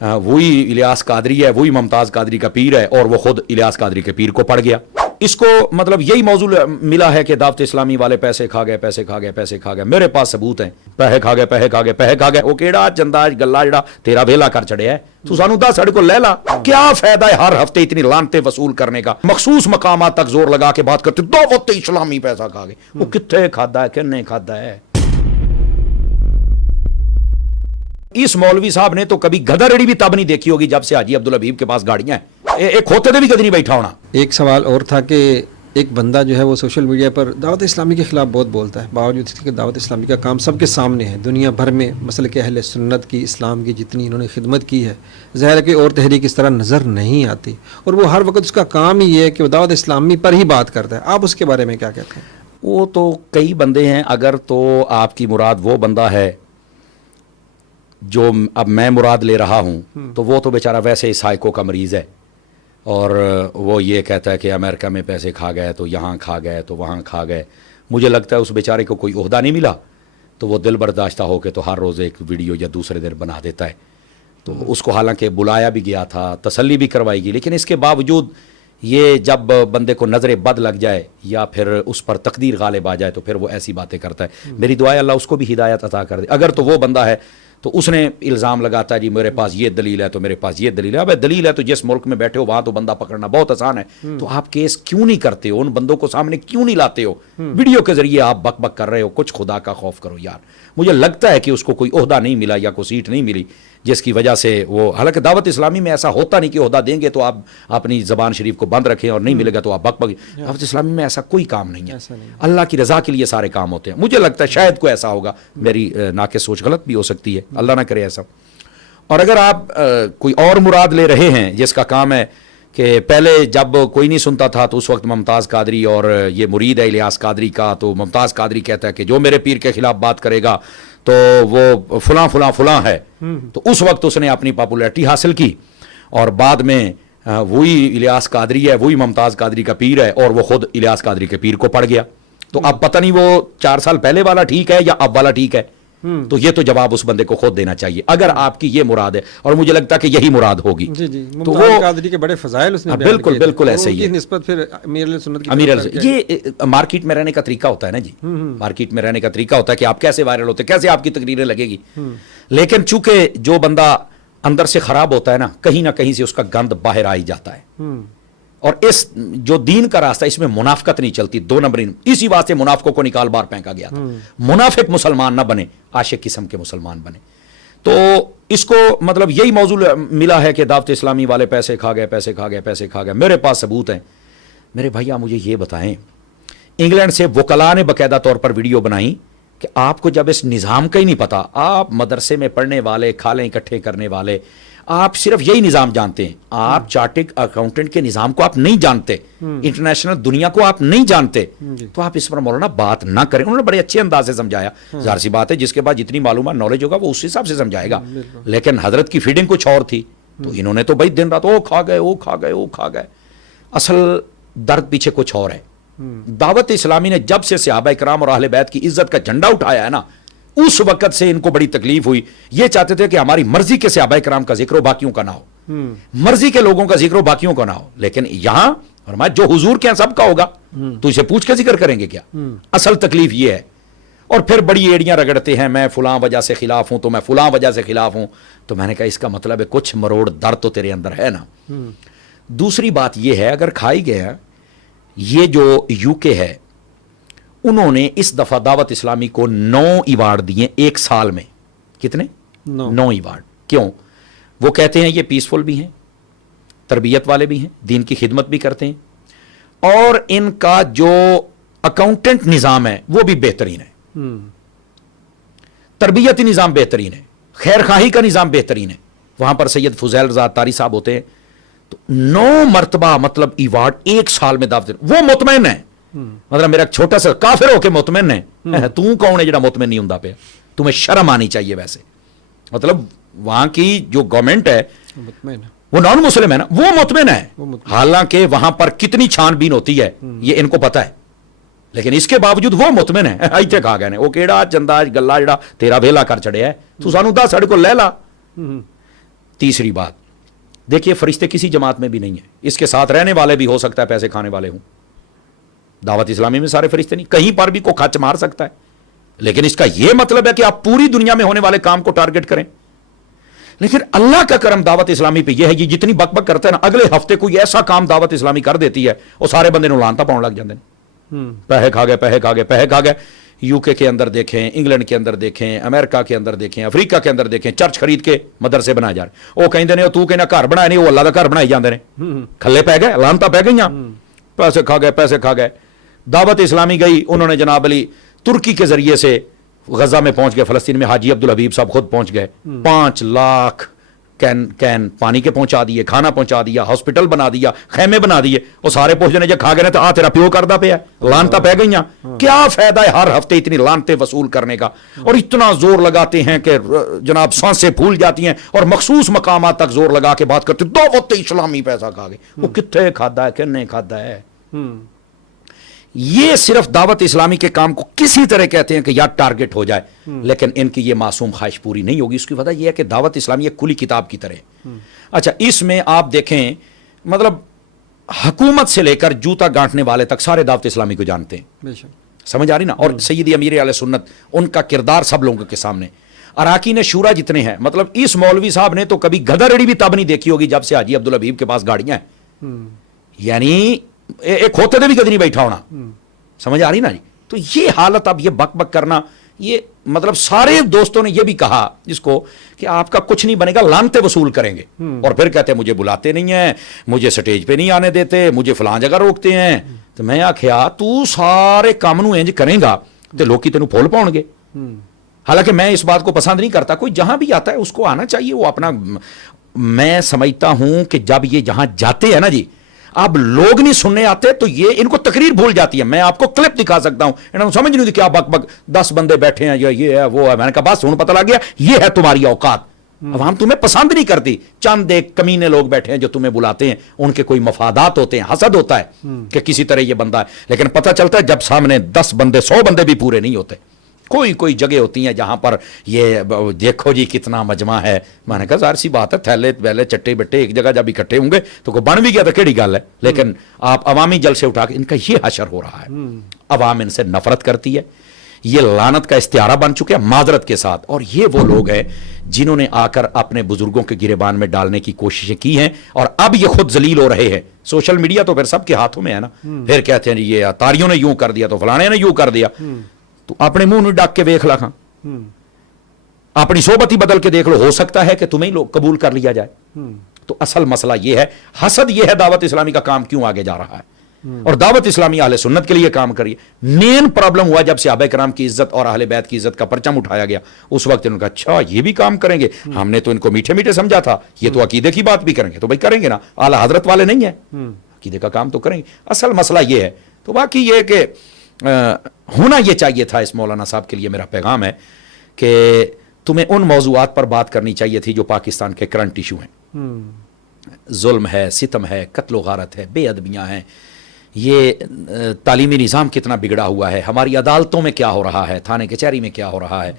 وہی الیاس قادری ہے, وہی ممتاز قادری کا پیر ہے, اور وہ خود الیاس قادری کے پیر کو پڑ گیا. اس کو مطلب یہی موضوع ملا ہے کہ دعوت اسلامی والے پیسے کھا گئے, پیسے کھا گئے, پیسے کھا گئے. میرے پاس ثبوت ہیں, پیسے کھا گئے, پیسے کھا گئے, پیسے کھا گئے. وہ کیڑا چندا گلا جڑا تیرا ویلا کر چڑیا ہے, تو سانو دس ساڈے کو لے لا. کیا فائدہ ہے ہر ہفتے اتنی لانتیں وصول کرنے کا؟ مخصوص مقامات تک زور لگا کے بات کرتے دعوت اسلامی پیسہ کھا گئے. وہ کتنے کھادا ہے, کنے کھادا ہے؟ اس مولوی صاحب نے تو کبھی گدھڑی بھی تب نہیں دیکھی ہوگی جب سے حاجی عبدالحبیب کے پاس گاڑیاں ہیں. ایک کھوتے دے بھی کدی نہیں بیٹھا ہونا. ایک سوال اور تھا کہ ایک بندہ جو ہے وہ سوشل میڈیا پر دعوت اسلامی کے خلاف بہت بولتا ہے, باوجود اس کے دعوت اسلامی کا کام سب کے سامنے ہے. دنیا بھر میں مسلک اہل سنت کی, اسلام کی جتنی انہوں نے خدمت کی ہے, ظاہر ہے کہ اور تحریک اس طرح نظر نہیں آتی, اور وہ ہر وقت اس کا کام ہی ہے کہ وہ دعوت اسلامی پر ہی بات کرتا ہے. آپ اس کے بارے میں کیا کہتے ہیں؟ وہ تو کئی بندے ہیں. اگر تو آپ کی مراد وہ بندہ ہے جو اب میں مراد لے رہا ہوں, تو وہ تو بیچارہ ویسے ہی سائیکو کا مریض ہے, اور وہ یہ کہتا ہے کہ امریکہ میں پیسے کھا گئے تو یہاں کھا گئے تو وہاں کھا گئے. مجھے لگتا ہے اس بیچارے کو کوئی عہدہ نہیں ملا, تو وہ دل برداشتہ ہو کے تو ہر روز ایک ویڈیو یا دوسرے دن بنا دیتا ہے. تو اس کو حالانکہ بلایا بھی گیا تھا, تسلی بھی کروائی گئی, لیکن اس کے باوجود یہ جب بندے کو نظر بد لگ جائے یا پھر اس پر تقدیر غالب آ جائے تو پھر وہ ایسی باتیں کرتا ہے. میری دعا ہے اللہ اس کو بھی ہدایت عطا کر دے. اگر تو وہ بندہ ہے تو اس نے الزام لگاتا ہے جی میرے پاس یہ دلیل ہے تو میرے پاس یہ دلیل ہے. اب دلیل ہے تو جس ملک میں بیٹھے ہو وہاں تو بندہ پکڑنا بہت آسان ہے, تو آپ کیس کیوں نہیں کرتے ہو؟ ان بندوں کو سامنے کیوں نہیں لاتے ہو؟ ویڈیو کے ذریعے آپ بک بک کر رہے ہو. کچھ خدا کا خوف کرو یار. مجھے لگتا ہے کہ اس کو کوئی عہدہ نہیں ملا یا کوئی سیٹ نہیں ملی جس کی وجہ سے وہ, حالانکہ دعوت اسلامی میں ایسا ہوتا نہیں کہ عہدہ دیں گے تو آپ اپنی زبان شریف کو بند رکھیں اور نہیں ملے گا تو آپ بک بک. دعوت اسلامی میں ایسا کوئی کام نہیں ہے, اللہ کی رضا کے لیے سارے کام ہوتے ہیں. مجھے لگتا ہے شاید کوئی ایسا ہوگا, میری ناقص سوچ غلط بھی ہو سکتی ہے, اللہ نہ کرے ایسا. اور اگر آپ کوئی اور مراد لے رہے ہیں جس کا کام ہے کہ پہلے جب کوئی نہیں سنتا تھا تو اس وقت ممتاز قادری اور یہ مرید ہے الیاس قادری کا, تو ممتاز قادری کہتا ہے کہ جو میرے پیر کے خلاف بات کرے گا تو وہ فلاں فلاں فلاں ہے, تو اس وقت اس نے اپنی پاپولیرٹی حاصل کی, اور بعد میں وہی الیاس قادری ہے, وہی ممتاز قادری کا پیر ہے, اور وہ خود الیاس قادری کے پیر کو پڑ گیا. تو اب پتہ نہیں وہ 4 سال پہلے والا ٹھیک ہے یا اب والا ٹھیک ہے. تو یہ تو جواب اس بندے کو خود دینا چاہیے اگر آپ کی یہ مراد ہے, اور مجھے لگتا ہے کہ یہی مراد ہوگی. تو وہ قادری کے بڑے فضائل اس نے بالکل بالکل ایسے ہی ہے. نسبت پھر امیر سنت کی امیر یہ مارکیٹ میں رہنے کا طریقہ ہوتا ہے نا جی, مارکیٹ میں رہنے کا طریقہ ہوتا ہے کہ آپ کیسے وائرل ہوتے, کیسے آپ کی تقریریں لگے گی. لیکن چونکہ جو بندہ اندر سے خراب ہوتا ہے نا, کہیں نہ کہیں سے اس کا گند باہر آ ہی جاتا ہے. اور اس جو دین کا راستہ اس میں منافقت نہیں چلتی, 2 نمبری. اسی واسطے منافقوں کو نکال بار پھینکا گیا تھا. منافق مسلمان نہ بنے, عاشق قسم کے مسلمان بنے. تو اس کو مطلب یہی موضوع ملا ہے کہ دعوت اسلامی والے پیسے کھا گئے, پیسے کھا گئے, پیسے کھا گئے. میرے پاس ثبوت ہیں. میرے بھائی آپ مجھے یہ بتائیں, انگلینڈ سے وکلاء نے باقاعدہ طور پر ویڈیو بنائی کہ آپ کو جب اس نظام کا ہی نہیں پتا, آپ مدرسے میں پڑھنے والے, کھالیں اکٹھے کرنے والے, آپ صرف یہی نظام جانتے ہیں, آپ چارٹرڈ اکاؤنٹنٹ کے نظام کو آپ نہیں جانتے, انٹرنیشنل دنیا کو آپ نہیں جانتے, تو آپ اس پر مولانا بات نہ کریں. انہوں نے بڑے اچھے انداز سے سمجھایا. ظاہر سی بات ہے جس کے بعد جتنی معلومات نالج ہوگا وہ اس حساب سے سمجھائے گا, لیکن حضرت کی فیڈنگ کچھ اور تھی. تو انہوں نے تو بھائی دن رات وہ کھا گئے, وہ کھا گئے, وہ کھا گئے. اصل درد پیچھے کچھ اور ہے. دعوت اسلامی نے جب سے صحابہ کرام اور اہل بیت کی عزت کا جھنڈا اٹھایا ہے نا, اس وقت سے ان کو بڑی تکلیف ہوئی. یہ چاہتے تھے کہ ہماری مرضی کے صحابہ کرام کا ذکر ہو, باقیوں کا نہ ہو, مرضی کے لوگوں کا ذکر ہو, باقیوں کا نہ ہو. لیکن یہاں فرمایا جو حضور کے سب کا ہوگا تو اسے پوچھ کے ذکر کریں گے کیا. اصل تکلیف یہ ہے. اور پھر بڑی ایڑیاں رگڑتے ہیں, میں فلاں وجہ سے خلاف ہوں, تو میں فلاں وجہ سے خلاف ہوں. تو میں نے کہا اس کا مطلب ہے کچھ مروڑ درد تو تیرے اندر ہے نا. دوسری بات یہ ہے, اگر کھائی گیا, یہ جو یو کے ہے انہوں نے اس دفعہ دعوت اسلامی کو 9 ایوارڈ دیے 1 سال میں. کتنے؟ 9 ایوارڈ. کیوں؟ وہ کہتے ہیں یہ پیسفل بھی ہیں, تربیت والے بھی ہیں, دین کی خدمت بھی کرتے ہیں, اور ان کا جو اکاؤنٹنٹ نظام ہے وہ بھی بہترین ہے, تربیتی نظام بہترین ہے, خیر خواہی کا نظام بہترین ہے. وہاں پر سید فضیل رضا تاری صاحب ہوتے ہیں. تو 9 مرتبہ مطلب ایوارڈ 1 سال میں دعوت. وہ مطمئن ہے, مطلب میرا چھوٹا سا کافر ہو کے مطمئن ہے. تو کون ہے جڑا مطمئن نہیں ہوندا پیا؟ تمہیں شرم آنی چاہیے. ویسے مطلب وہاں کی جو گورنمنٹ ہے وہ نان مسلم ہے نا, وہ مطمئن ہے. حالانکہ وہاں پر کتنی چھان بین ہوتی ہے یہ ان کو پتا ہے, لیکن اس کے باوجود وہ مطمئن ہے. ایتھے کھا گئے نے, وہ کیڑا چندا گلا جڑا تیرا ویلا کر چڑیا ہے, تو سانو دس ساڈے کو لے لا. تیسری بات دیکھیے فرشتے کسی جماعت میں بھی نہیں ہیں, اس کے ساتھ رہنے والے بھی ہو سکتا ہے پیسے کھانے والے ہوں, دعوت اسلامی میں سارے فرشتے نہیں, کہیں پر بھی کوئی کھچ مار سکتا ہے, لیکن اس کا یہ مطلب ہے کہ آپ پوری دنیا میں ہونے والے کام کو ٹارگٹ کریں. لیکن اللہ کا کرم دعوت اسلامی پہ یہ ہے, یہ جتنی بک بک کرتا ہے نا, اگلے ہفتے کوئی ایسا کام دعوت اسلامی کر دیتی ہے وہ سارے بندے لانتا پاؤں لگ جاتے ہیں, پیسے کھا گئے پیسے کھا گئے پیسے کھا گئے. یو کے اندر دیکھیں, انگلینڈ کے اندر دیکھیں, امریکہ کے اندر دیکھیں, افریقہ کے اندر دیکھیں, چرچ خرید کے مدرسے بنائے جا رہے, وہ کہتے ہیں تو کہنا گھر بنایا نہیں, وہ اللہ کا گھر بنائی جاتے ہیں, کھلے پہ گئے, لانتا پہ گئی, پیسے کھا گئے پیسے کھا گئے. دعوت اسلامی گئی, انہوں نے جناب علی ترکی کے ذریعے سے غزہ میں پہنچ گئے, فلسطین میں حاجی عبدالحبیب صاحب خود پہنچ گئے, 5 لاکھ کین پانی کے پہنچا دیے, کھانا پہنچا دیا, ہاسپٹل بنا دیا, خیمے بنا دیے, وہ سارے پہنچ جانے جب کھا گئے تو آ تیرا پیو کردہ پہ ہے, لانتا پہ گئی ہیں. کیا فائدہ ہے ہر ہفتے اتنی لانتے وصول کرنے کا, اور اتنا زور لگاتے ہیں کہ جناب سانسیں پھول جاتی ہیں, اور مخصوص مقامات تک زور لگا کے بات کرتے دعوت اسلامی پیسہ کھا گئے, وہ کتنے کھادا ہے کن نہیں کھادا ہے. یہ صرف دعوت اسلامی کے کام کو کسی طرح کہتے ہیں کہ یا ٹارگٹ ہو جائے, لیکن ان کی یہ معصوم خواہش پوری نہیں ہوگی. اس کی وجہ یہ ہے کہ دعوت اسلامی ایک کھلی کتاب کی طرح ہے. اچھا اس میں آپ دیکھیں مطلب حکومت سے لے کر جوتا گانٹنے والے تک سارے دعوت اسلامی کو جانتے ہیں, سمجھ آ رہی نا. اور سیدی امیر اہل سنت ان کا کردار سب لوگوں کے سامنے, اراکین شورا جتنے ہیں, مطلب اس مولوی صاحب نے تو کبھی گدھڑی بھی تب نہیں دیکھی ہوگی جب سے حاجی عبدالحبیب کے پاس گاڑیاں ہیں, یعنی ایک ہوتے تھے بھی کدی نہیں بیٹھا ہونا, سمجھ آ رہی نا جی. تو یہ حالت اب یہ بک بک کرنا, یہ مطلب سارے دوستوں نے یہ بھی کہا اس کو کہ آپ کا کچھ نہیں بنے گا, لانتے وصول کریں گے, اور پھر کہتے ہیں مجھے بلاتے نہیں ہیں, مجھے سٹیج پہ نہیں آنے دیتے, مجھے فلاں جگہ روکتے ہیں. تو میں آخیا تو سارے کام نو انج کریں گا تو لوگ تینوں پھول پاؤ گے. حالانکہ میں اس بات کو پسند نہیں کرتا, کوئی جہاں بھی آتا ہے اس کو آنا چاہیے, وہ اپنا, میں سمجھتا ہوں کہ جب یہ جہاں جاتے ہیں نا جی, اب لوگ نہیں سننے آتے تو یہ ان کو تقریر بھول جاتی ہے. میں آپ کو کلپ دکھا سکتا ہوں, انہوں نے سمجھ نہیں دی کیا بک بک 10 بندے بیٹھے ہیں, یہ ہے وہ ہے. میں نے کہا بس ہوں پتہ لگ گیا یہ ہے تمہاری اوقات, عوام تمہیں پسند نہیں کرتی, چند ایک کمینے لوگ بیٹھے ہیں جو تمہیں بلاتے ہیں, ان کے کوئی مفادات ہوتے ہیں, حسد ہوتا ہے کہ کسی طرح یہ بندہ ہے, لیکن پتہ چلتا ہے جب سامنے 10 بندے 100 بندے بھی پورے نہیں ہوتے. کوئی جگہ ہوتی ہیں جہاں پر یہ دیکھو جی کتنا مجمع ہے. میں نے کہا ظاہر سی بات ہے, تھیلے ویلے چٹے بٹے ایک جگہ جب اکٹھے ہوں گے تو کوئی بن بھی گیا تو کیڑی گل ہے. لیکن آپ عوامی جلسے اٹھا کے, ان کا یہ حشر ہو رہا ہے, عوام ان سے نفرت کرتی ہے, یہ لعنت کا استعارہ بن چکے ہیں معذرت کے ساتھ. اور یہ وہ لوگ ہیں جنہوں نے آ کر اپنے بزرگوں کے گریبان میں ڈالنے کی کوششیں کی ہیں, اور اب یہ خود ذلیل ہو رہے ہیں. سوشل میڈیا تو پھر سب کے ہاتھوں میں ہے نا, پھر کہتے ہیں یہ اتاریوں نے یوں کر دیا تو فلانے نے یوں کر دیا. تو اپنے منہ نہیں ڈاک کے دیکھ لا, اپنی صحبت ہی بدل کے دیکھ لو, ہو سکتا ہے کہ تمہیں لوگ قبول کر لیا جائے. تو اصل مسئلہ یہ ہے, حسد یہ ہے دعوت اسلامی کا کام کیوں آگے جا رہا ہے, اور دعوت اسلامی اہل سنت کے لیے کام کریے. مین پرابلم ہوا جب صحابہ کرام کی عزت اور اہل بیت کی عزت کا پرچم اٹھایا گیا, اس وقت انہوں نے کہا اچھا یہ بھی کام کریں گے, ہم نے تو ان کو میٹھے میٹھے سمجھا تھا, یہ تو عقیدے کی بات بھی کریں گے. تو بھائی کریں گے نا, اعلیٰ حضرت والے نہیں ہیں, عقیدے کا کام تو کریں گے. اصل مسئلہ یہ ہے. تو باقی یہ کہ ہونا یہ چاہیے تھا, اس مولانا صاحب کے لیے میرا پیغام ہے کہ تمہیں ان موضوعات پر بات کرنی چاہیے تھی جو پاکستان کے کرنٹ ایشو ہیں. ظلم ہے, ستم ہے, قتل و غارت ہے, بے ادبیاں ہیں, یہ تعلیمی نظام کتنا بگڑا ہوا ہے, ہماری عدالتوں میں کیا ہو رہا ہے, تھانے کچہری میں کیا ہو رہا ہے,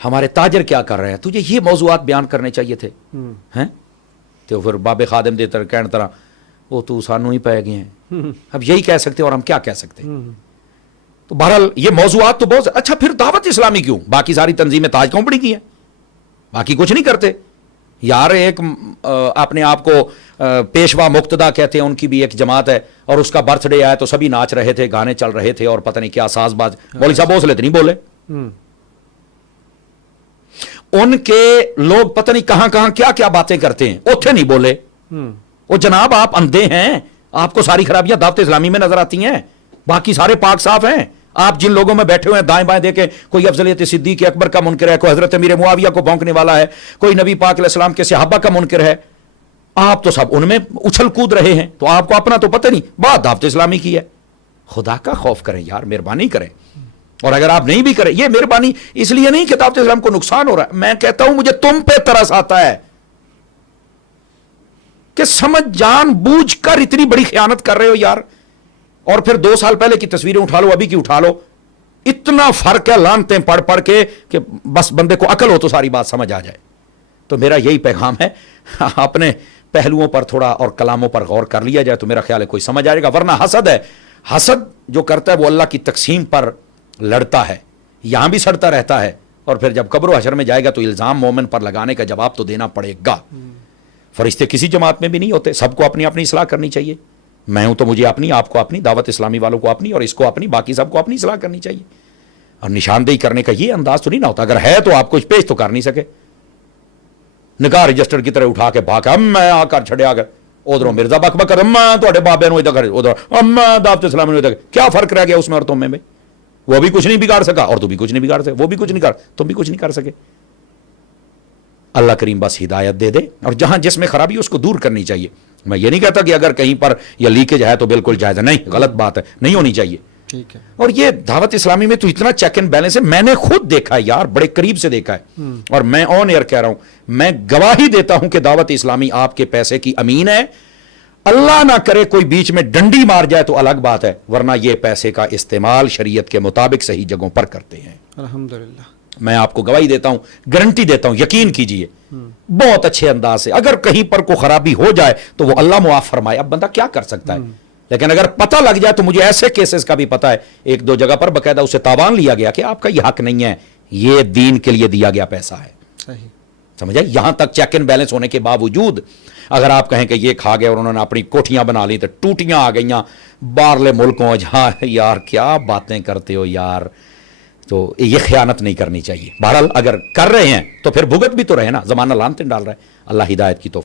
ہمارے تاجر کیا کر رہے ہیں. تجھے یہ موضوعات بیان کرنے چاہیے تھے ہیں. تو پھر باب خادم دے کہنے طرح وہ تو سانو ہی پہ گئے ہیں, اب یہی کہہ سکتے اور ہم کیا کہہ سکتے. تو بہرحال یہ موضوعات تو بہت اچھا. پھر دعوت اسلامی کیوں, باقی ساری تنظیمیں تاج کمپنی کی ہیں, باقی کچھ نہیں کرتے یار. ایک اپنے آپ کو پیشوا مقتدا کہتے ہیں, ان کی بھی ایک جماعت ہے, اور اس کا برتھ ڈے آیا تو سبھی ناچ رہے تھے, گانے چل رہے تھے, اور پتہ نہیں کیا ساز باز. مولوی صاحب حوصلے نہیں بولے, ان کے لوگ پتہ نہیں کہاں کہاں کیا کیا باتیں کرتے ہیں, اوتھے نہیں بولے. وہ جناب آپ اندھے ہیں, آپ کو ساری خرابیاں دعوت اسلامی میں نظر آتی ہیں, باقی سارے پاک صاف ہیں. آپ جن لوگوں میں بیٹھے ہوئے ہیں دائیں بائیں دیکھیں, کوئی افضلیت صدیق اکبر کا منکر ہے, کوئی حضرت امیر معاویہ کو بھونکنے والا ہے, کوئی نبی پاک علیہ السلام کے صحابہ کا منکر ہے. آپ تو سب ان میں اچھل کود رہے ہیں, تو آپ کو اپنا تو پتہ نہیں, بات دعوت اسلامی کی ہے. خدا کا خوف کریں یار, مہربانی کریں. اور اگر آپ نہیں بھی کریں, یہ مہربانی اس لیے نہیں کہ دعوت اسلام کو نقصان ہو رہا ہے, میں کہتا ہوں مجھے تم پہ ترس آتا ہے کہ سمجھ جان بوجھ کر اتنی بڑی خیانت کر رہے ہو یار. اور پھر 2 سال پہلے کی تصویریں اٹھا لو, ابھی کی اٹھا لو, اتنا فرق ہے لانتے پڑھ پڑھ کے کہ بس بندے کو عقل ہو تو ساری بات سمجھ آ جائے. تو میرا یہی پیغام ہے، اپنے پہلوؤں پر تھوڑا اور کلاموں پر غور کر لیا جائے تو میرا خیال ہے کوئی سمجھ آئے گا. ورنہ حسد ہے، حسد جو کرتا ہے وہ اللہ کی تقسیم پر لڑتا ہے، یہاں بھی سڑتا رہتا ہے، اور پھر جب قبر و حشر میں جائے گا تو الزام مومن پر لگانے کا جواب تو دینا پڑے گا. فرشتے کسی جماعت میں بھی نہیں ہوتے، سب کو اپنی اپنی اصلاح کرنی چاہیے. میں ہوں تو مجھے اپنی، آپ کو اپنی، دعوت اسلامی والوں کو اپنی، اور اس کو اپنی، باقی سب کو اپنی اصلاح کرنی چاہیے. اور نشاندہی کرنے کا یہ انداز تو نہیں نہ ہوتا، اگر ہے تو آپ کچھ پیش تو کر نہیں سکے. نکاح رجسٹر کی طرح اٹھا کے بھاگا، میں آ کر چھڑے آ گئے ادھروں مرزا بک بکر، تھوڑے بابے نو ادھر ادھر، دعوت اسلامی ادھر. کیا فرق رہ گیا اس میں اور تم میں؟ وہ بھی کچھ نہیں بگاڑ سکا اور تو بھی کچھ نہیں بگاڑ سکے، وہ بھی کچھ نہیں کر، تم بھی کچھ نہیں کر سکے. اللہ کریم بس ہدایت دے دے، اور جہاں جس میں خرابی اس کو دور کرنی چاہیے. میں یہ نہیں کہتا کہ اگر کہیں پر یہ لیکیج ہے تو بالکل جائز ہے، نہیں، غلط بات ہے، نہیں ہونی چاہیے. ٹھیک ہے. اور یہ دعوت اسلامی میں تو اتنا چیک اینڈ بیلنس ہے، میں نے خود دیکھا ہے یار، بڑے قریب سے دیکھا ہے، اور میں آن ایئر کہہ رہا ہوں، میں گواہی دیتا ہوں کہ دعوت اسلامی آپ کے پیسے کی امین ہے. اللہ نہ کرے کوئی بیچ میں ڈنڈی مار جائے تو الگ بات ہے، ورنہ یہ پیسے کا استعمال شریعت کے مطابق صحیح جگہوں پر کرتے ہیں. الحمدللہ. میں آپ کو گواہی دیتا ہوں، گارنٹی دیتا ہوں، یقین کیجئے بہت اچھے انداز سے. اگر کہیں پر کوئی خرابی ہو جائے تو وہ اللہ معاف فرمائے، اب بندہ کیا کر سکتا ہے. لیکن اگر پتہ لگ جائے تو مجھے ایسے کیسز کا بھی پتہ ہے، ایک دو جگہ پر باقاعدہ اسے تاوان لیا گیا کہ آپ کا یہ حق نہیں ہے، یہ دین کے لیے دیا گیا پیسہ ہے. صحیح. سمجھا؟ یہاں تک چیک اینڈ بیلنس ہونے کے باوجود اگر آپ کہیں کہ یہ کھا گئے اور انہوں نے اپنی کوٹھیاں بنا لی تو ٹوٹیاں آ گئیاں باہرلے ملکوں، جہاں یار کیا باتیں کرتے ہو یار. تو یہ خیانت نہیں کرنی چاہیے. بہرحال اگر کر رہے ہیں تو پھر بھگت بھی تو رہے نا، زمانہ لانتیں ڈال رہا ہے. اللہ ہدایت کی توفیق